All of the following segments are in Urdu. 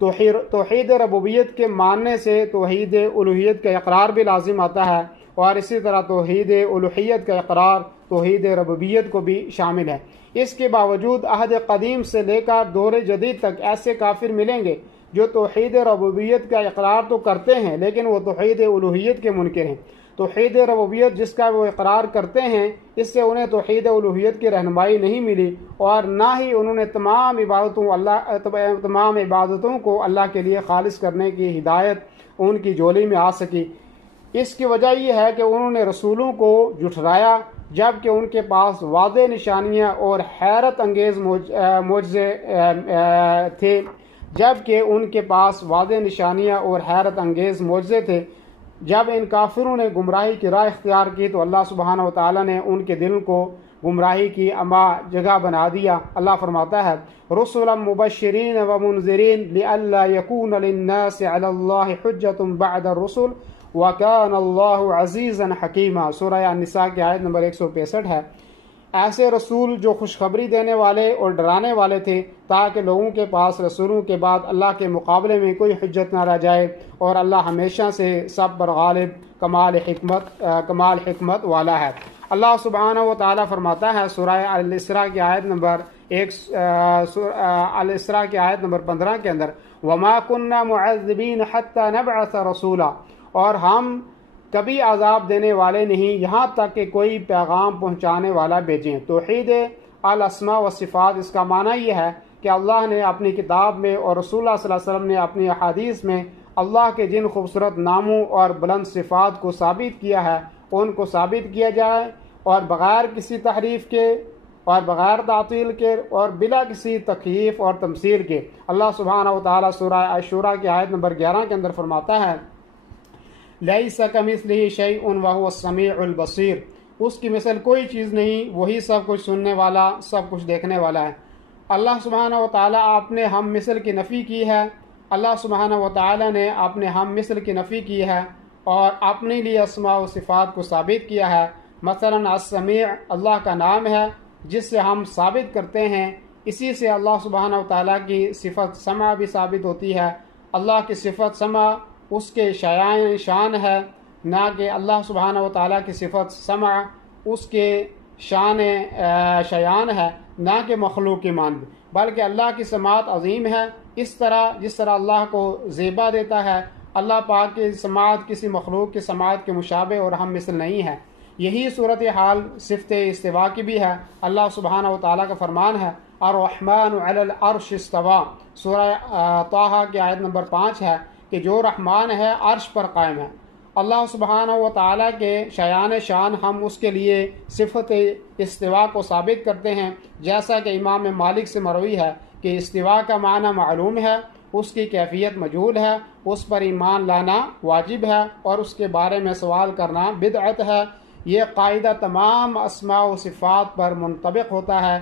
توحید ربوبیت کے ماننے سے توحید الوہیت کا اقرار بھی لازم آتا ہے، اور اسی طرح توحید الوہیت کا اقرار توحید ربوبیت کو بھی شامل ہے۔ اس کے باوجود عہد قدیم سے لے کر دور جدید تک ایسے کافر ملیں گے جو توحید ربوبیت کا اقرار تو کرتے ہیں لیکن وہ توحید الوہیت کے منکر ہیں۔ توحید ربوبیت جس کا وہ اقرار کرتے ہیں، اس سے انہیں توحید الوہیت کی رہنمائی نہیں ملی، اور نہ ہی انہوں نے تمام عبادتوں کو اللہ کے لیے خالص کرنے کی ہدایت ان کی جولی میں آ سکی۔ اس کی وجہ یہ ہے کہ انہوں نے رسولوں کو جھٹلایا جبکہ ان کے پاس واضح نشانیاں اور حیرت انگیز معجزے تھے تھے۔ جب ان کافروں نے گمراہی کی راہ اختیار کی تو اللہ سبحانہ و تعالیٰ نے ان کے دل کو گمراہی کی اما جگہ بنا دیا۔ اللہ فرماتا ہے رسلا مبشرین و منذرین لئلا یکون للناس علی اللہ حجۃ بعد الرسل وکان اللہ عزیزا حکیما، سورہ النساء کی آیت نمبر 165 ہے۔ ایسے رسول جو خوشخبری دینے والے اور ڈرانے والے تھے تاکہ لوگوں کے پاس رسولوں کے بعد اللہ کے مقابلے میں کوئی حجت نہ رہ جائے، اور اللہ ہمیشہ سے سب پر غالب کمال حکمت والا ہے۔ اللہ سبحانہ و تعالیٰ فرماتا ہے سورہ الاسراء کی آیت نمبر 15 کے اندر وما كنا معذبین حتی نبعث رسولا، اور ہم کبھی عذاب دینے والے نہیں یہاں تک کہ کوئی پیغام پہنچانے والا بھیجیں۔ توحید الاسماء و صفات، اس کا معنی یہ ہے کہ اللہ نے اپنی کتاب میں اور رسول اللہ صلی اللہ علیہ وسلم نے اپنی احادیث میں اللہ کے جن خوبصورت ناموں اور بلند صفات کو ثابت کیا ہے ان کو ثابت کیا جائے، اور بغیر کسی تحریف کے اور بغیر تعطیل کے اور بلا کسی تکییف اور تمثیل کے۔ اللہ سبحانہ و تعالیٰ سورہ الشورى کی آیت نمبر 11 کے اندر فرماتا ہے لیس کمثلہ شیء وہو السمیع البصیر، اس کی مثل کوئی چیز نہیں، وہی سب کچھ سننے والا، سب کچھ دیکھنے والا ہے۔ اللہ سبحانہ و تعالیٰ آپ نے ہم مثل کی نفی کی ہے، اللہ سبحانہ و تعالیٰ نے اپنے ہم مثل کی نفی کی ہے اور اپنے لیے اسماء و صفات کو ثابت کیا ہے۔ مثلا السمیع اللہ کا نام ہے جس سے ہم ثابت کرتے ہیں، اسی سے اللہ سبحانہ و تعالیٰ کی صفت سمع بھی ثابت ہوتی ہے۔ اللہ کی صفت سمع اس کے شان ہے، نہ کہ اللہ سبحانہ و تعالیٰ کی صفت سمع اس کے شیان ہے، نہ کہ مخلوق کی مانند، بلکہ اللہ کی سماعت عظیم ہے۔ جس طرح اللہ کو زیبا دیتا ہے، اللہ پاک کی سماعت کسی مخلوق کی سماعت کے مشابہ اور ہم مثل نہیں ہے۔ یہی صورتحال صفت استوا کی بھی ہے۔ اللہ سبحانہ و تعالیٰ کا فرمان ہے الرحمن علی العرش استوى، سورہ طٰہٰ کی آیت نمبر 5 ہے کہ جو رحمان ہے عرش پر قائم ہے۔ اللہ سبحانہ و تعالیٰ کے شان ہم اس کے لیے صفت استوا کو ثابت کرتے ہیں، جیسا کہ امام مالک سے مروی ہے کہ استوا کا معنی معلوم ہے، اس کی کیفیت مجہول ہے، اس پر ایمان لانا واجب ہے اور اس کے بارے میں سوال کرنا بدعت ہے۔ یہ قاعدہ تمام اسماء و صفات پر منطبق ہوتا ہے۔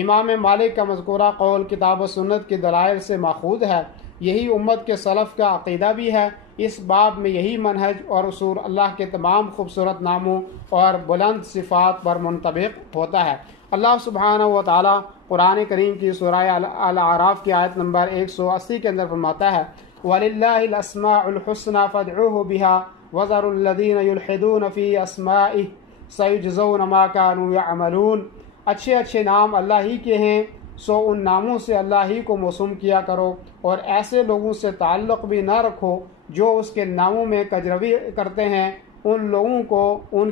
امام مالک کا مذکورہ قول کتاب و سنت کی دلائل سے ماخوذ ہے، یہی امت کے سلف کا عقیدہ بھی ہے۔ اس باب میں یہی منہج اور اصول اللہ کے تمام خوبصورت ناموں اور بلند صفات پر منطبق ہوتا ہے۔ اللہ سبحانہ و تعالیٰ قرآن کریم کی سورہ الاعراف کی آیت نمبر 180 کے اندر فرماتا ہے وَلِلَّهِ الْأَسْمَاءُ الْحُسْنَى فَادْعُوهُ بِهَا وَذَرُوا الَّذِينَ يُلْحِدُونَ فِي أَسْمَائِهِ سَيُجْزَوْنَ مَا كَانُوا يَعْمَلُونَ، اچھے نام اللہ ہی کے ہیں، سو ان ناموں سے اللہ ہی کو موسوم کیا کرو، اور ایسے لوگوں سے تعلق بھی نہ رکھو جو اس کے ناموں میں کجروی کرتے ہیں، ان لوگوں کو ان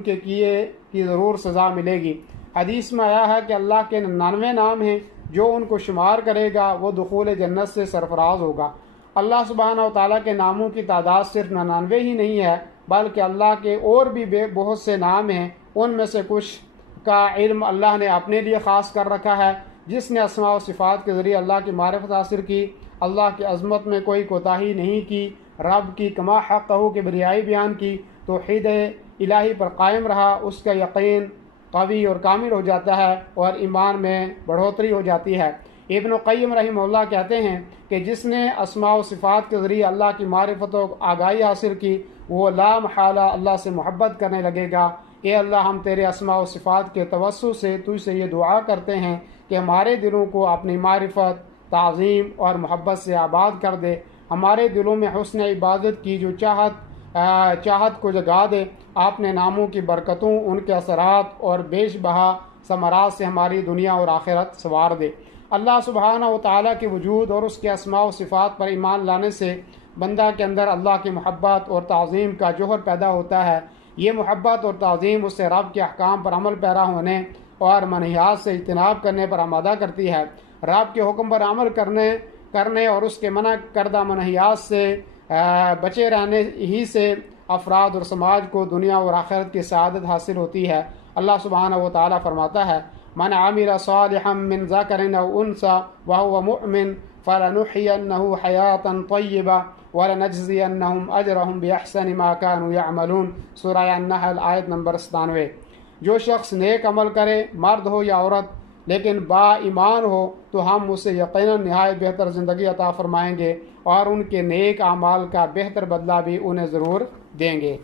کے کیے کی ضرور سزا ملے گی۔ حدیث میں آیا ہے کہ اللہ کے 99 نام ہیں، جو ان کو شمار کرے گا وہ دخول جنت سے سرفراز ہوگا۔ اللہ سبحانہ و تعالیٰ کے ناموں کی تعداد صرف 99 ہی نہیں ہے، بلکہ اللہ کے اور بھی بہت سے نام ہیں، ان میں سے کچھ کا علم اللہ نے اپنے لیے خاص کر رکھا ہے۔ جس نے اسماء و صفات کے ذریعے اللہ کی معرفت حاصل کی، اللہ کی عظمت میں کوئی کوتاہی نہیں کی، رب کی کما حقہ کی بریائی بیان کی، توحید الہی پر قائم رہا، اس کا یقین قوی اور کامل ہو جاتا ہے اور ایمان میں بڑھوتری ہو جاتی ہے۔ ابن قیم رحمہ اللہ کہتے ہیں کہ جس نے اسماء و صفات کے ذریعے اللہ کی معرفت و آگاہی حاصل کی، وہ لا محالہ اللہ سے محبت کرنے لگے گا۔ اے اللہ، ہم تیرے اسماء و صفات کے توسط سے تجھ سے یہ دعا کرتے ہیں کہ ہمارے دلوں کو اپنی معرفت تعظیم اور محبت سے آباد کر دے، ہمارے دلوں میں حسن عبادت کی جو چاہت کو جگا دے، اپنے ناموں کی برکتوں، ان کے اثرات اور بیش بہا ثمرات سے ہماری دنیا اور آخرت سنوار دے۔ اللہ سبحانہ و تعالیٰ کے وجود اور اس کے اسماء و صفات پر ایمان لانے سے بندہ کے اندر اللہ کی محبت اور تعظیم کا جوہر پیدا ہوتا ہے۔ یہ محبت اور تعظیم اس سے رب کے احکام پر عمل پیرا ہونے اور منہیات سے اجتناب کرنے پر آمادہ کرتی ہے۔ رب کے حکم پر عمل کرنے اور اس کے منع کردہ منہیات سے بچے رہنے ہی سے افراد اور سماج کو دنیا اور آخرت کی سعادت حاصل ہوتی ہے۔ اللہ سبحانہ و تعالیٰ فرماتا ہے، من عمل صالحا من ذکر او انثى وهو مؤمن فلنحيينه حیاتا طیبہ ولنجزینہم اجرہم باحسن ما كانوا يعملون۔ سورہ النحل آیت نمبر 97۔ جو شخص نیک عمل کرے، مرد ہو یا عورت، لیکن با ایمان ہو، تو ہم اسے یقیناً نہایت بہتر زندگی عطا فرمائیں گے اور ان کے نیک اعمال کا بہتر بدلہ بھی انہیں ضرور دیں گے۔